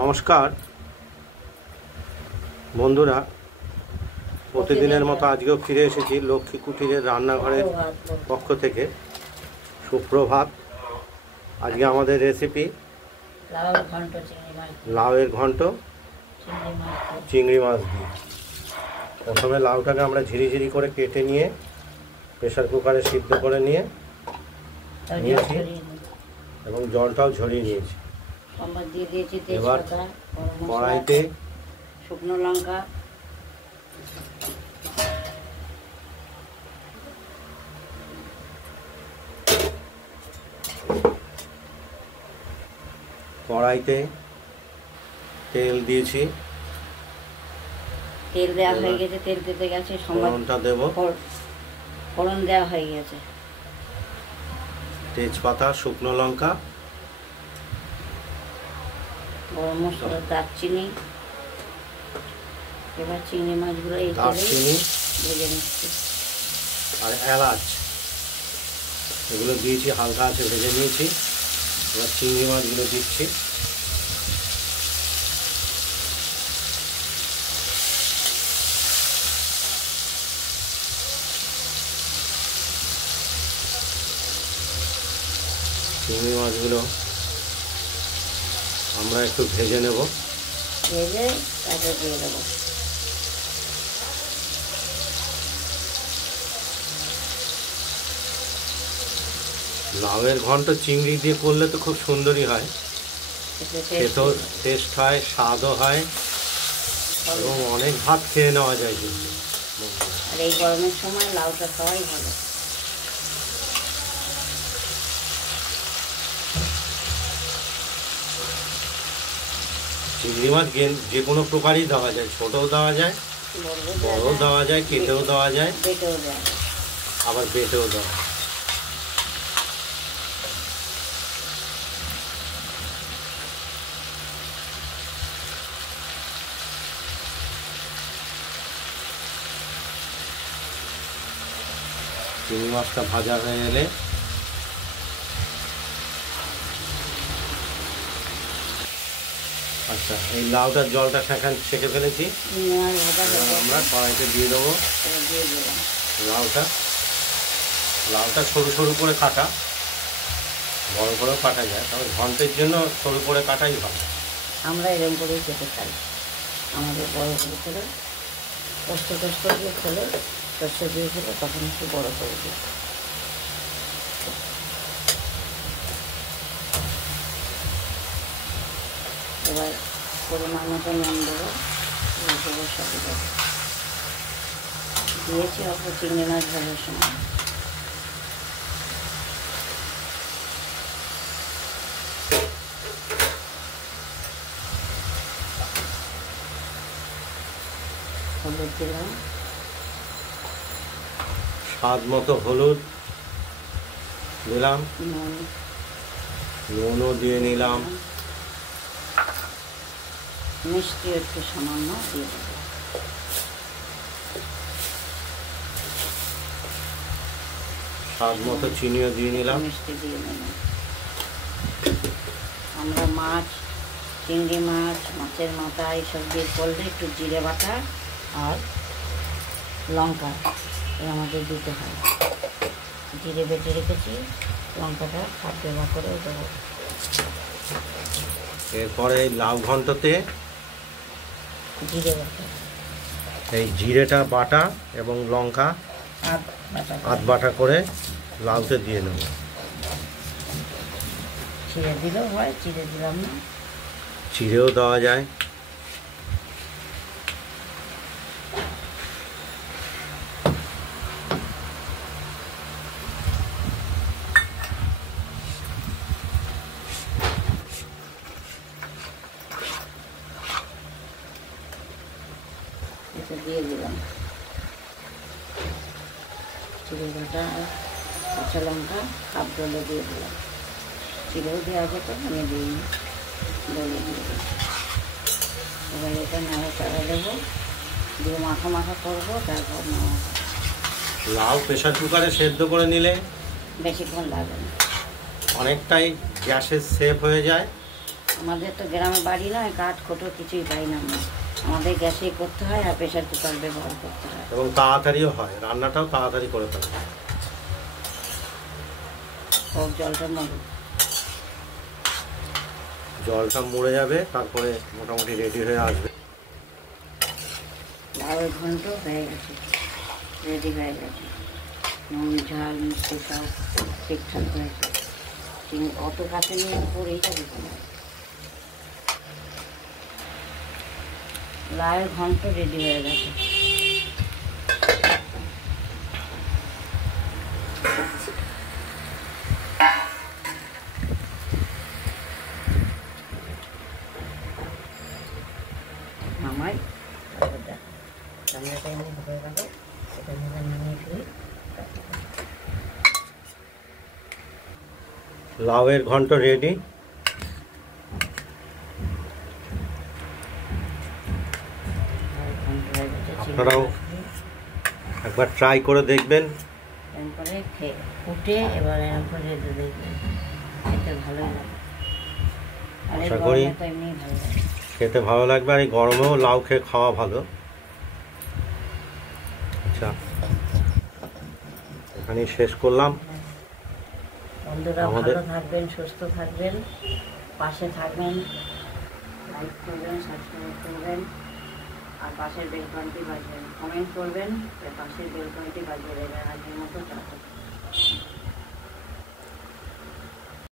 নমস্কার বন্ধুরা, প্রতিদিনের মতো আজকেও ফিরে এসেছি লক্ষ্মী কুটিরের রান্নাঘরের পক্ষ থেকে। সুপ্রভাত। আজকে আমাদের রেসিপি লাউয়ের ঘন্ট চিংড়ি মাছ দিয়ে। প্রথমে লাউটাকে আমরা ঝিরিঝিরি করে কেটে নিয়ে প্রেসার কুকারে সিদ্ধ করে নিয়েছি এবং জলটাও ঝরিয়ে নিয়েছি। এবার কড়াইতে শুকনো লঙ্কা, কড়াইতে তেল দিয়েছি। তেল দেওয়া হয়ে গেছে, তেল দিতে গেছে, ফোড়নটা দেব। ফোড়ন দেওয়া হয়ে গেছে, তেজপাতা, শুকনো লঙ্কা, গরম মশলা, দারচিনি। এবার চিংড়ি মাছগুলো এই দারচিনি ভেজে নিচ্ছি আর এলাচ এগুলো দিয়েছি, হালকা আছে ভেজে নিয়েছি। এবার চিংড়ি মাছগুলো দিচ্ছি। চিংড়ি মাছগুলো আমরা একটু ভেজে নেব। ভেজে তারপরে দিয়ে দেবো। লাউয়ের ঘন্ট চিংড়ি দিয়ে করলে তো খুব সুন্দরই হয়, খেতেও টেস্ট হয়, স্বাদও হয় এবং অনেক ভাত খেয়ে নেওয়া যায়। কিন্তু আর এই গরমের সময় লাউটা খাওয়াই ভালো। চিংড়ি মাছ যে কোনো প্রকারই দেওয়া যায়, ছোটও দেওয়া যায়, বড়ও দেওয়া যায়, কেটেও দেওয়া যায়, আবার বেটেও দেওয়া যায়। চিংড়ি মাছটা ভাজা হয়ে এলে আচ্ছা, এই লাউটার জলটা ছেঁকে ফেলেছি, আমরা কড়াইতে দিয়ে দেবো। লাউটা সরু সরু করে কাটা, বড় করেও কাটা যায়, তবে ঘন্টের জন্য সরু করে কাটাই ভালো। আমরা এরকম করেই খেতে খাই। আমাদের বড় করে কষ্ট দিয়ে খেলে, সর্ষে দিয়ে খেলে তখন একটু বড় করে দিই। এবার পরিমাণ মতো নুন দেবো, সাথে দেবো। দিয়েছি অল্প চিংড়ি মাছ ভাজার সময়। হলুদ দিলাম, স্বাদ মতো হলুদ দিলাম, নুনও দিয়ে নিলাম, মিষ্টি একটু সামান্য দিয়ে দেবো। স্বাদ মতো চিনিও দিয়ে নিলাম, মিষ্টি দিয়ে নিলাম। আমরা মাছ, চিংড়ি মাছ, মাছের মাথা এইসব দিয়ে করলে একটু জিরে বাটা আর লঙ্কা আমাদের দিতে হয়। জিরে বেটে রেখেছি, লঙ্কাটা খাদ্য করে দেবো। এরপরে লাউ ঘন্টতে জিরে বাটা, এই জিরেটা বাটা এবং লঙ্কা আধ বাটা করে লাউতে দিয়ে নেব। চিড়ে দিলেও হয়, চিড়ে দিলাম না। চিড়েও দেওয়া যায়। এটা দিয়ে দিলাম চিড়ে বাটা, কাঁচা লঙ্কা হাফ জলে দিয়ে দিলাম। চিড়েও দেওয়া যেত, আমি দিইনি, জলে দিয়ে দিলাম। এবার এটা নাড়াচাড়া দেবো, দিয়ে মাখা মাখা করবো, তারপর নাড়া। লাউ প্রেসার কুকারে সেদ্ধ করে নিলে বেশিক্ষণ লাগে না, অনেকটাই গ্যাসের সেভ হয়ে যায় আমাদের তো গ্রামে বাড়ি নয়, কাঠ কোটো কিছুই পাই না আমরা। আমাদের গ্যাসেই করতে হয় আর প্রেশার কুকার ব্যবহার করতে হয়। এবং তাড়াতাড়িও হয়, রান্নাটাও তাড়াতাড়ি করে ফেলে। হোক জলটা মরুক, জলটা মরে যাবে, তারপরে মোটামুটি রেডি হয়ে আসবে। লাউয়ের ঘন্ট হয়ে গেছে, রেডি হয়ে গেছে। নুন ঝাল মিষ্টি সব ঠিকঠাক হয়েছে। অত কাছে নিয়ে পড়েই যাবে। লাউয়ের ঘন্ট রেডি হয়ে গেছে। মামাই রান্নাটা এমনি হয়ে গেল, এটা ভেবে নামিয়ে ফেলি। লাউয়ের ঘন্ট রেডি। আপনারাও একবার ট্রাই করে দেখবেন। এরপরে ফুটে এবার এরকম করে রেঁধে দেখবেন, খেতে ভালোই লাগে। আর এই আশা করি গরমে তো এমনিই ভালো লাগে, খেতে ভালো লাগবে। আর এই গরমেও লাউ খেয়ে খাওয়া ভালো। আচ্ছা, এখানেই শেষ করলাম। বন্ধুরা ভালো থাকবেন, সুস্থ থাকবেন, পাশে থাকবেন, লাইক করবেন, সাবস্ক্রাইব করবেন, আর পাশের বেল ঘন্টি বাজবেন, কমেন্ট করবেন, পাশের বেল ঘন্টি বাজিয়ে দেবেন। আজকের মতো টাটা।